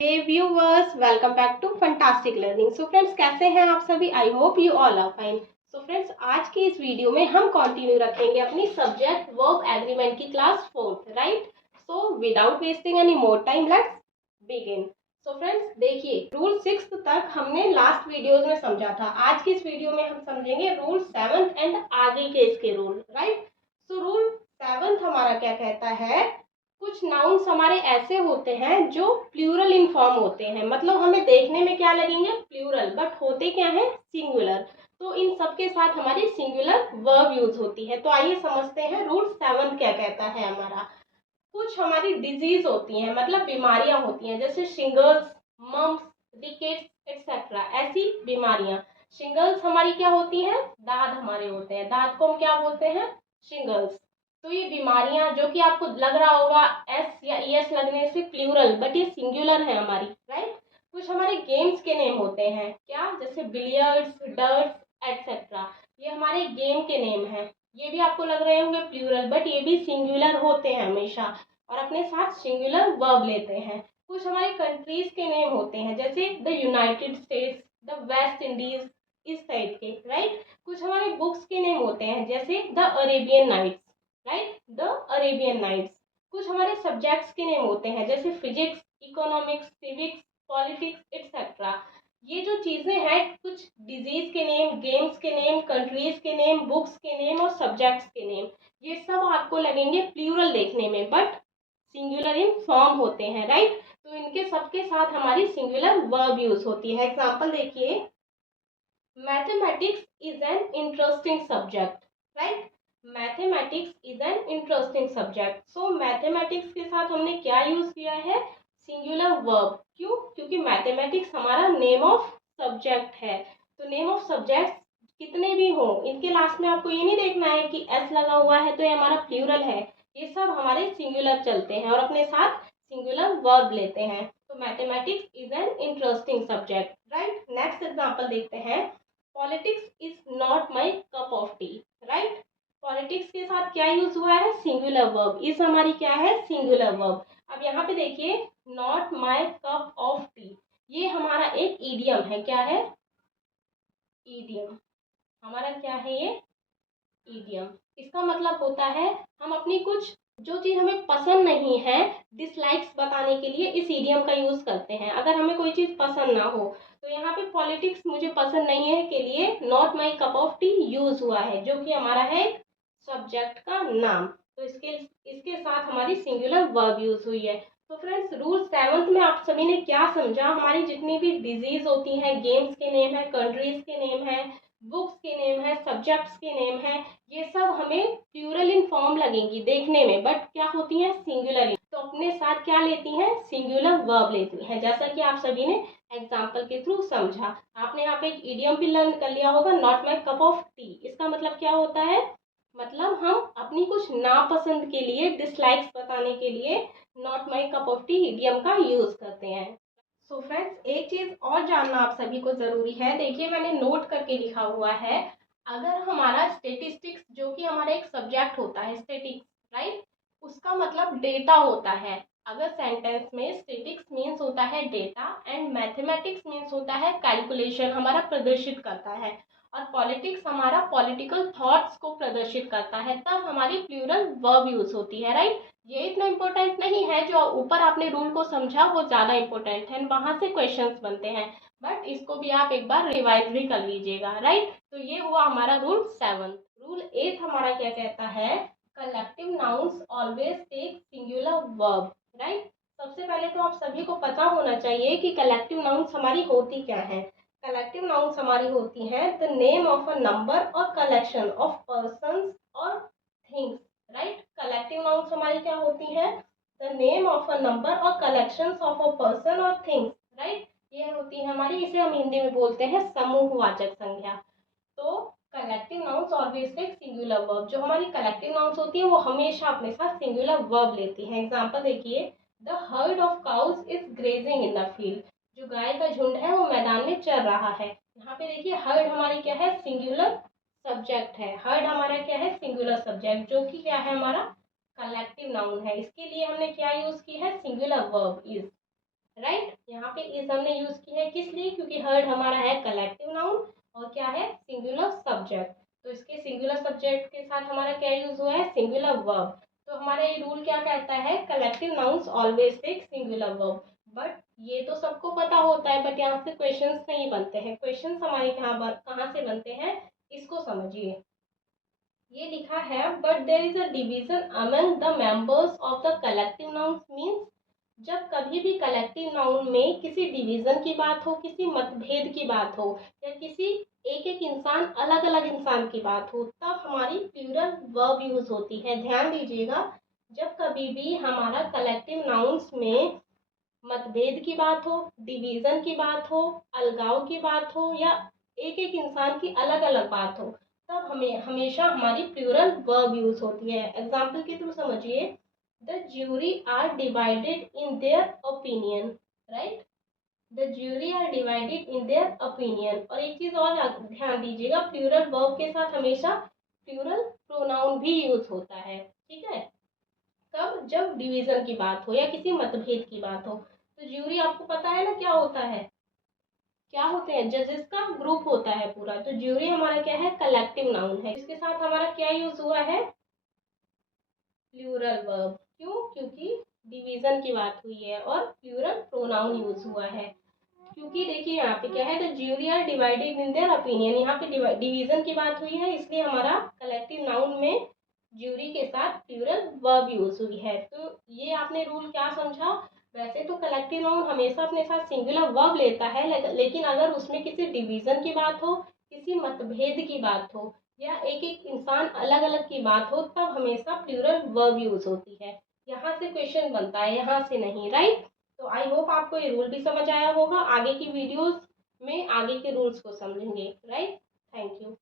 Hey viewers, welcome back to fantastic learning. So friends, कैसे हैं आप सभी? I hope you all are fine. So friends, आज की इस वीडियो में हम कंटिन्यू रखेंगे अपनी सब्जेक्ट वर्ब एग्रीमेंट की class 4th, right? So without wasting any more time, let's begin. So friends, देखिए, रूल 6 तक हमने लास्ट वीडियोज में समझा था। आज की इस वीडियो में हम समझेंगे रूल 7 एंड आगे के इसके रूल, राइट? सो रूल 7 हमारा क्या कहता है? कुछ नाउन्स हमारे ऐसे होते हैं जो प्लूरल इन फॉर्म होते हैं, मतलब हमें देखने में क्या लगेंगे? प्लूरल, बट होते क्या है? सिंगुलर। तो इन सब के साथ हमारी सिंगुलर वर्ब यूज होती है। तो आइए समझते हैं रूल 7 क्या कहता है हमारा। कुछ हमारी डिजीज होती हैं, मतलब बीमारियां होती हैं, जैसे शिंगल्स, मम्स, रिकेट्स एक्सेट्रा, ऐसी बीमारियां। शिंगल्स हमारी क्या होती हैं? दाद हमारे होते हैं, दाद को हम क्या बोलते हैं? शिंगल्स। तो ये बीमारियां, जो कि आपको लग रहा होगा एस या ईएस लगने से प्लूरल, बट ये सिंगुलर है हमारी, राइट? कुछ हमारे गेम्स के नेम होते हैं, क्या? जैसे बिलियर्ड्स, डर्ट्स एक्सेट्रा, ये हमारे गेम के नेम हैं। ये भी आपको लग रहे होंगे प्लूरल, बट ये भी सिंगुलर होते हैं हमेशा, और अपने साथ सिंगुलर वर्ब लेते हैं। कुछ हमारे कंट्रीज के नेम होते हैं, जैसे the United States, the West Indies, इस टाइप के, राइट? कुछ हमारे बुक्स के नेम होते हैं, जैसे the Arabian Nights, right? The Arabian Nights. कुछ हमारे सब्जेक्ट्स के नेम होते हैं, जैसे physics, economics, civics, politics etcetera. ये जो चीजें हैं, कुछ डिजीज के नेम, गेम्स के नेम, कंट्रीज के नेम, बुक्स के नेम और सब्जेक्ट्स के नेम, ये सब आपको लगेंगे प्लूरल देखने में, बट सिंगुलर इन फॉर्म होते हैं, राइट? तो इनके सबके साथ हमारी सिंगुलर वर्ब यूज होती है। एग्जांपल देखिए, mathematics is an interesting subject, right? Mathematics is an interesting subject. So mathematics के साथ हमने क्या यूज किया है? Singular verb. क्यों? क्योंकि मैथमेटिक्स हमारा नेम ऑफ सब्जेक्ट है। तो नेम ऑफ सब्जेक्ट कितने भी हो, इनके लास्ट में आपको ये नहीं देखना है कि एस लगा हुआ है तो ये हमारा प्लूरल है। ये सब हमारे सिंगुलर चलते हैं और अपने साथ सिंगुलर वर्ब लेते हैं। तो mathematics is an interesting subject, right? Next example देखते हैं। Politics is not my cup of T, right? Politics के साथ क्या यूज हुआ है? Singular verb. इस हमारी क्या है? Singular verb. अब यहाँ पे देखिए, not my cup of T, ये हमारा एक ईडियम है। क्या है? ईडियम। हमारा क्या है ये? ईडियम। इसका मतलब होता है, हम अपनी कुछ जो चीज हमें पसंद नहीं है, डिसलाइक्स बताने के लिए इस ईडियम का यूज करते हैं। अगर हमें कोई चीज पसंद ना हो, तो यहाँ पे पॉलिटिक्स मुझे पसंद नहीं है के लिए not my cup of T use हुआ है, जो कि हमारा है सब्जेक्ट का नाम। तो इसके इसके साथ हमारी सिंगुलर वर्ब यूज हुई है। तो फ्रेंड्स, रूल 7 में आप सभी ने क्या समझा? हमारी जितनी भी डिजीज होती हैं, गेम्स के नेम है, कंट्रीज के नेम है, बुक्स के नेम है, सब्जेक्ट्स के नेम है, ये सब हमें प्लूरल इन फॉर्म लगेंगी देखने में, बट क्या होती हैं? सिंगुलर। तो अपने साथ क्या लेती हैं? सिंगुलर वर्ब लेती हैं, जैसा कि आप सभी ने एग्जाम्पल के थ्रू समझा। आपने यहाँ पे एक इडियम भी लर्न कर लिया होगा, not my cup of T. इसका मतलब क्या होता है? मतलब हम अपनी कुछ नापसंद के लिए, डिसलाइक्स बताने के लिए not my cup of T idiom का यूज करते हैं। सो फ्रेंड्स, एक चीज और जानना आप सभी को जरूरी है। देखिए, मैंने नोट करके लिखा हुआ है। अगर हमारा स्टेटिस्टिक्स, जो कि हमारा एक सब्जेक्ट होता है, स्टेटिक्स, राइट? उसका मतलब डेटा होता है। अगर सेंटेंस में स्टेटिक्स मीन्स होता है डेटा एंड मैथमेटिक्स मीन्स होता है कैलकुलेशन, हमारा प्रदर्शित करता है, और पॉलिटिक्स हमारा पॉलिटिकल थॉट्स को प्रदर्शित करता है, तब हमारी प्लूरल वर्ब यूज होती है, राइट? ये इतना इम्पोर्टेंट नहीं है, जो ऊपर आपने रूल को समझा वो ज्यादा इम्पोर्टेंट है, वहां से क्वेश्चंस बनते हैं, बट इसको भी आप एक बार रिवाइज भी कर लीजिएगा, राइट? तो ये हुआ हमारा रूल 7। रूल 8 हमारा क्या कहता है? Collective nouns always take singular verb, right? सबसे पहले तो आप सभी को पता होना चाहिए कि कलेक्टिव नाउन्स हमारी होती क्या है। कलेक्टिव नाउन्स हमारी होती हैं the name of a number और कलेक्शन ऑफ पर्संस और थिंग्स, राइट? कलेक्टिव नाउन्स हमारी क्या होती है? The name of a number और कलेक्शंस ऑफ अ पर्सन और थिंग्स, राइट? ये होती है हमारी, इसे हम हिंदी में बोलते हैं समूहवाचक संज्ञा। तो collective nouns always take singular verb. जो हमारी कलेक्टिव नाउन्स होती है वो हमेशा अपने साथ सिंगुलर वर्ब लेती हैं। एग्जांपल देखिए, the heard of cows is grazing in the field, जो गाय का झुंड है वो मैदान में चर रहा है। यहाँ पे देखिए, हर्ड हमारी क्या है? सिंगुलर सब्जेक्ट है। हर्ड हमारा क्या है? सिंगुलर सब्जेक्ट, जो कि क्या है? हमारा कलेक्टिव नाउन है। इसके लिए हमने क्या यूज की है? Singular verb is, right. यहाँ पे इज हमने यूज की है किस लिए, क्योंकि हर्ड हमारा है कलेक्टिव नाउन और क्या है सिंगुलर सब्जेक्ट। तो इसके सिंगुलर सब्जेक्ट के साथ हमारा क्या यूज हुआ है, सिंगुलर वर्ब। तो हमारा ये रूल क्या कहता है, collective nouns always take singular verb. But ये तो सबको पता होता है, बट यहाँ से क्वेश्चंस नहीं बनते हैं। क्वेश्चंस हमारे कहाँ से बनते हैं, इसको समझिए। ये लिखा है but there is a division among the members of the collective nouns means, जब कभी भी कलेक्टिव नाउन में किसी डिवीजन की बात हो, किसी मतभेद की बात हो, या किसी एक एक इंसान अलग अलग इंसान की बात हो, तब हमारी प्लूरल वर्ब यूज होती है। ध्यान दीजिएगा, जब कभी भी हमारा कलेक्टिव नाउन्स में मतभेद की बात हो, डिवीजन की बात हो, अलगाव की बात हो, या एक एक इंसान की अलग अलग बात हो, तब हमें हमेशा हमारी प्लूरल वर्ब यूज होती है। एग्जाम्पल के थ्रू समझिए, the jury are divided in their opinion, right. The jury are divided in their opinion. और एक चीज और ध्यान दीजिएगा, प्लूरल वर्ब के साथ हमेशा प्लूरल प्रोनाउन भी यूज होता है, ठीक है। कब, जब डिवीजन की बात हो या किसी मतभेद की बात हो। तो ज्यूरी आपको पता है ना क्या होता है, क्या होते हैं, जजेस का ग्रुप होता है पूरा। तो ज्यूरी हमारा क्या है, कलेक्टिव नाउन है। इसके साथ हमारा क्या यूज हुआ है, प्लूरल वर्ब। क्यों, क्योंकि डिवीजन की बात हुई है और प्लूरल प्रोनाउन यूज हुआ है। क्योंकि देखिए यहाँ पे क्या है, the jury are divided in their opinion, यहाँ पे डिवीजन की बात हुई है, इसलिए हमारा कलेक्टिव नाउन में ज्यूरी के साथ प्लूरल वर्ब यूज हुई है। तो ये आपने रूल क्या समझा, वैसे तो कलेक्टिव नाउन हमेशा अपने साथ सिंगुलर वर्ब लेता है, लेकिन अगर उसमें किसी डिवीजन की बात हो, किसी मतभेद की बात हो, या एक एक इंसान अलग अलग की बात हो, तब हमेशा प्लूरल वर्ब यूज होती है। यहाँ से क्वेश्चन बनता है, यहाँ से नहीं, राइट। तो आई होप आपको ये रूल भी समझ आया होगा। आगे की वीडियोस में आगे के रूल्स को समझेंगे, राइट। Thank you.